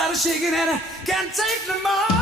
started shaking and I can't take no more.